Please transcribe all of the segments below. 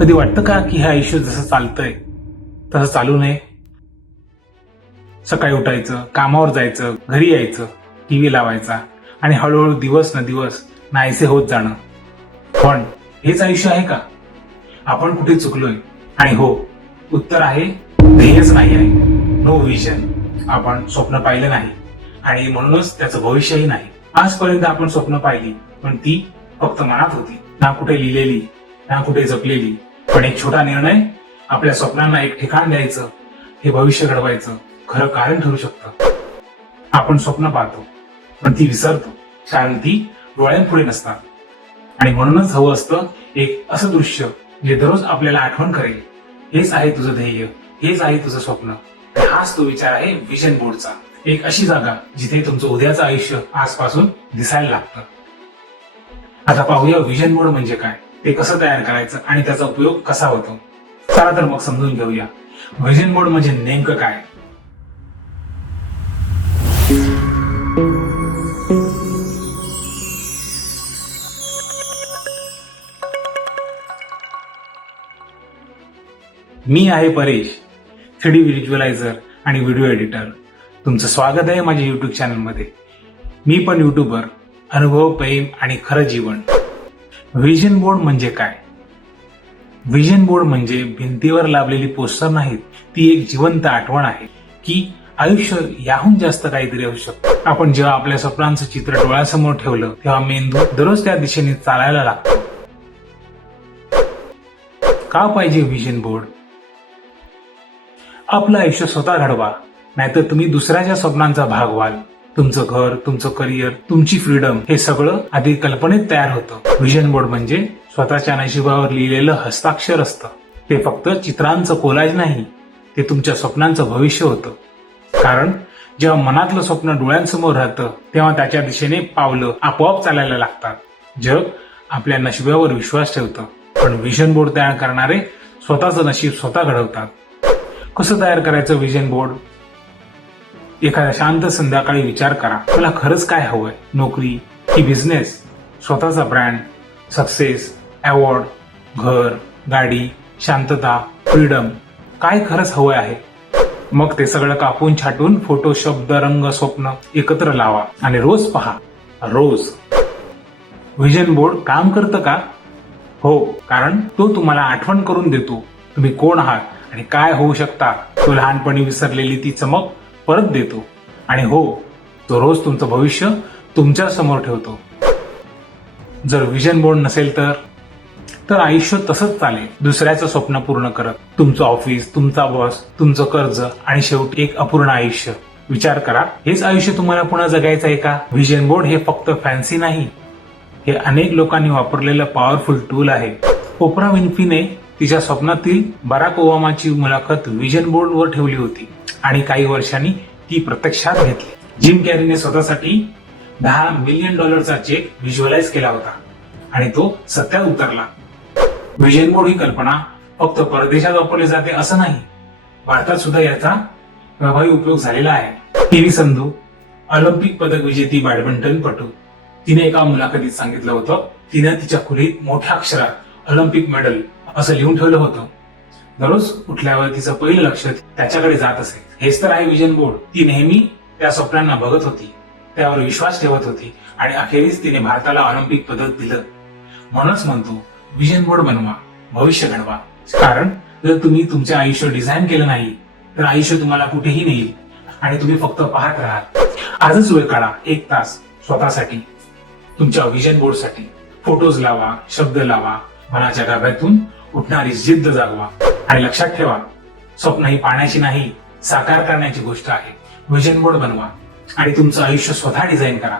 कधी वाटतं का की हा आयुष्य जसं चालतंय तसं चालू नये? सकाळी उठायचं कामावर जायचं घरी यायचं टीव्ही लावायचा आणि हळूहळू दिवस न दिवस नाहीसे होत जाणं. पण हेच आयुष्य आहे का? आपण कुठे चुकलोय? आणि हो उत्तर आहे ध्येयच नाही आहे. नो विजन आपण स्वप्न पाहिलं नाही. आणि म्हणूनच त्याचं भविष्यही नाही. आजपर्यंत आपण स्वप्न पाहिली पण ती फक्त मनात होती. ना कुठे लिहिलेली ना कुठे जपलेली. पण एक छोटा निर्णय आपल्या स्वप्नांना एक ठिकाण द्यायचं हे भविष्य घडवायचं खरं कारण ठरू शकतं. आपण स्वप्न पाहतो पण ती विसरतो. कारण ती डोळ्यांपुढे नसतात आणि म्हणूनच हवं असतं एक असं दृश्य जे दररोज आपल्याला आठवण करेल. हेच आहे तुझं ध्येय हेच आहे तुझं स्वप्न. हाच तो विचार आहे विजन बोर्डचा एक अशी जागा जिथे तुमचं उद्याचं आयुष्य आजपासून दिसायला लागतं. आता पाहूया विजन बोर्ड म्हणजे काय? ते कसं तयार करायचं आणि त्याचा उपयोग कसा होतो? चला तर मग समजून घेऊया. व्हिजन बोर्ड म्हणजे नेमकं काय? मी आहे परेश थ्री डी व्हिज्युअलायझर आणि व्हिडिओ एडिटर. तुमचं स्वागत आहे माझ्या युट्यूब चॅनलमध्ये मी पण युट्यूबर अनुभव प्रेम आणि खरं जीवन. व्हिजन बोर्ड म्हणजे काय? व्हिजन बोर्ड म्हणजे भिंतीवर लावलेली पोस्टर नाहीत ती एक जिवंत आठवण आहे की आयुष्य याहून जास्त काहीतरी असू शकतं. आपण जेव्हा आपल्या स्वप्नांचं चित्र डोळ्यासमोर ठेवलं तेव्हा मेंदू दररोज त्या दिशेने चालायला लागतो. का पाहिजे व्हिजन बोर्ड आपलं आयुष्य स्वतः घडवा नाहीतर तुम्ही दुसऱ्याच्या स्वप्नांचा भाग व्हाल. तुमचं घर तुमचं करिअर तुमची फ्रीडम हे सगळं आधी कल्पनेत तयार होतं. व्हिजन बोर्ड म्हणजे स्वतःच्या नशिबावर लिहिलेलं हस्ताक्षर असतं. ते फक्त चित्रांचं कोलाज नाही ते तुमच्या स्वप्नांचं भविष्य होतं. कारण जेव्हा मनातलं स्वप्न डोळ्यांसमोर राहतं तेव्हा त्याच्या दिशेने पावलं आपोआप चालायला लागतात. जग आपल्या नशिबावर विश्वास ठेवतं. पण व्हिजन बोर्ड तयार करणारे स्वतःचं नशीब स्वतः घडवतात. कसं तयार करायचं व्हिजन बोर्ड एखाद्या शांत संध्याकाळी विचार करा. मला खरंच काय हवंय? नोकरी की बिझनेस स्वतःचा ब्रँड सक्सेस अवॉर्ड घर गाडी शांतता फ्रीडम काय खरंच हवंय आहे? मग ते सगळं कापून छाटून फोटो शब्द रंग स्वप्न एकत्र लावा आणि रोज पहा. रोज. व्हिजन बोर्ड काम करतं का? हो कारण तो तुम्हाला आठवण करून देतो. तुम्ही कोण आहात आणि काय होऊ शकता? तो लहानपणी विसरलेली ती चमक परत देतो. आणि हो तो रोज तुमचं भविष्य तुमच्यासमोर ठेवतो. जर विजन बोर्ड नसेल तर तर आयुष्य तसंच चालेल. दुसऱ्याचं स्वप्न पूर्ण करत. तुमचं ऑफिस तुमचा बॉस तुमचं कर्ज आणि शेवटी एक अपूर्ण आयुष्य. विचार करा हेच आयुष्य तुम्हाला पुन्हा जगायचं आहे का? व्हिजन बोर्ड हे फक्त फॅन्सी नाही. हे अनेक लोकांनी वापरलेलं पॉवरफुल टूल आहे. ओपरा विन्फीने तिच्या स्वप्नातील बराक ओबामाची मुलाखत विजन बोर्डवर ठेवली होती आणि काही वर्षांनी ती प्रत्यक्षात घेतली. जिम कॅरीने स्वतःसाठी दहा मिलियन डॉलरचा चेक व्हिज्युअलाइज केला होता आणि तो सत्यात उतरला. विजन बोर्ड ही कल्पना फक्त परदेशात वापरली जाते असं नाही भारतात सुद्धा याचा प्रभावी उपयोग झालेला आहे. पी व्ही संधू ऑलिम्पिक पदक विजेती बॅडमिंटनपटू तिने एका मुलाखतीत सांगितलं होतं तिने तिच्या खोलीत मोठ्या अक्षरात ऑलिम्पिक मेडल असं लिहून ठेवलं होतं. दररोज उठल्यावर तिचं पहिलं लक्ष त्याच्याकडे जात असे. हेच तर आहे विजन बोर्ड. ती नेहमी त्या स्वप्नांना बघत होती. त्यावर विश्वास ठेवत होती आणि अखेरीस तिने भारताला ऑलिम्पिक पदक दिलं. म्हणूनच म्हणतो विजन बोर्ड बनवा भविष्य घडवा. कारण जर तुम्ही तुमचे आयुष्य डिझाईन केलं नाही तर आयुष्य तुम्हाला कुठेही नेईल. आणि तुम्ही फक्त पाहत राहाल. आजच वेळ काढा एक तास स्वतःसाठी. तुमच्या विजन बोर्डसाठी फोटोज लावा शब्द लावा मनाच्या गाभ्यातून उठणारी जिद्द जागवा. आणि लक्षात ठेवा स्वप्न ही पाण्याची नाही साकार करण्याची गोष्ट आहे. विजन बोर्ड बनवा आणि तुमचं आयुष्य स्वतः डिझाईन करा.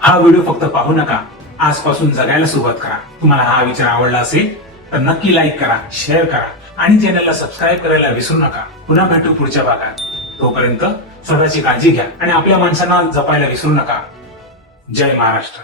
हा व्हिडिओ फक्त पाहू नका आजपासून जगायला सुरुवात करा. तुम्हाला हा विचार आवडला असेल तर नक्की लाईक करा शेअर करा आणि चॅनलला सबस्क्राईब करायला विसरू नका. पुन्हा भेटू पुढच्या भागात. तोपर्यंत स्वतःची काळजी घ्या आणि आपल्या माणसांना जपायला विसरू नका. जय महाराष्ट्र.